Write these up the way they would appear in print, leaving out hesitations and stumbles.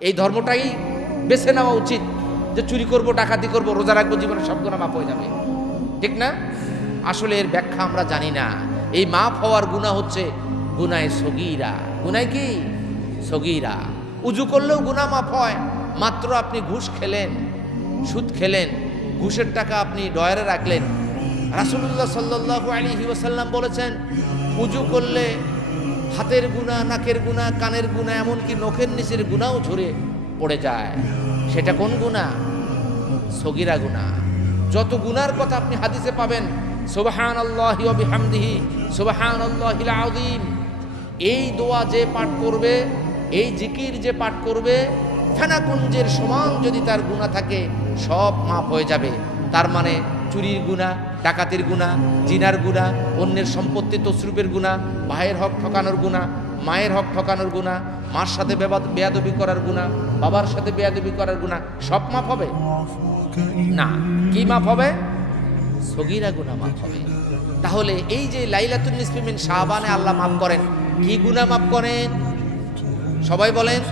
এই ধর্মটাই বেছে নেওয়া উচিত যে চুরি করব, ডাকাতি করব, রোজা রাখবো, জীবনে সব গুনাহ মাফ হয়ে যাবে, ঠিক না? আসলে এর ব্যাখ্যা আমরা জানি না। এই মাফ হওয়ার গুনাহ হচ্ছে গুনাহে সগীরা। গুনাহ কি? সগীরা। উজু করলেও গুনাহ মাফ হয়। মাত্র আপনি ঘুষ খেলেন, সুদ খেলেন, ঘুষের টাকা আপনি ডয়ারে রাখলেন। রাসূলুল্লাহ সাল্লাল্লাহু আলাইহি ওয়াসাল্লাম বলেছেন, উজু করলে হাতের গুনাহ, নাকের গুনাহ, কানের গুনাহ, এমনকি নখের নিচের গুনাহও ঝরে পড়ে যায়। সেটা কোন গুনাহ? সগীরা গুনাহ। যত গুনার কথা আপনি হাদিসে পাবেন, সুবহানাল্লাহি ওয়া বিহামদিহি সুবহানাল্লাহিল আযীম, এই দোয়া যে পাঠ করবে, এই জিকির যে পাঠ করবে, ফেনাকুঞ্জের সমান যদি তার গুনাহ থাকে সব মাফ হয়ে যাবে। তার মানে চুরির গুনাহ, ডাকাতির গুনাহ, জিনার গুনাহ, অন্যের সম্পত্তি তসরুপের গুনাহ, ভাইয়ের হক ঠকানোর গুনাহ, মায়ের হক ঠকানোর গুনাহ, মার সাথে বেয়াদবি করার গুনাহ, বাবার সাথে বেয়াদবি করার গুনাহ, সব মাফ হবে না। কি মাফ হবে? সগীরা গুনাহ মাফ হবে। তাহলে এই যে লাইলাতুন নিসফি মিন শাবানে আল্লাহ মাফ করেন, কি গুনাহ মাফ করেন? সবাই বলেন।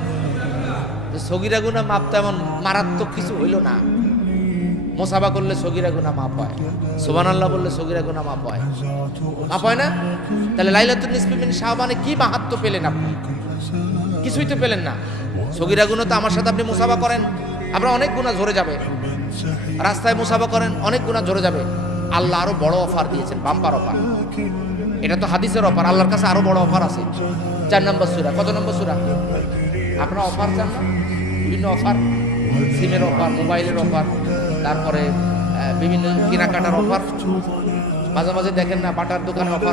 সগীরা গুনাহ মাফ তেমন মারাত্মক কিছু হইল না। মুসাফা করলে সগীরা গুনাহ মাফ হয়, সুবহানাল্লাহ বললে সগীরা গুনাহ মাফ হয়, মাফ হয় না? তাহলে লাইলাতুন নিসফি মিন শাবানে কি মাহাত্ম্য পেলেন আপনি? কিছুই তো পেলেন না। সগীরা গুনাহ তো আমার সাথে আপনি মুসাফা করেন, আপনার অনেক গুনাহ ঝরে যাবে। রাস্তায় মুসাফা করেন, অনেক গুনাহ ঝরে যাবে। আল্লাহ আরো বড় অফার দিয়েছেন, বাম্পার অফার। এটা তো হাদিসের অফার, আল্লাহর কাছে আরো বড় অফার আছে। 4 নম্বর সূরা। কত নম্বর সূরা? আপনারা অফার চান না? বিভিন্ন অফার, সিমের অফার, মোবাইলের অফার, তারপরে বিভিন্ন কেনাকাটার অফার, মাঝে মাঝে দেখেন না বাটার দোকানে অফার।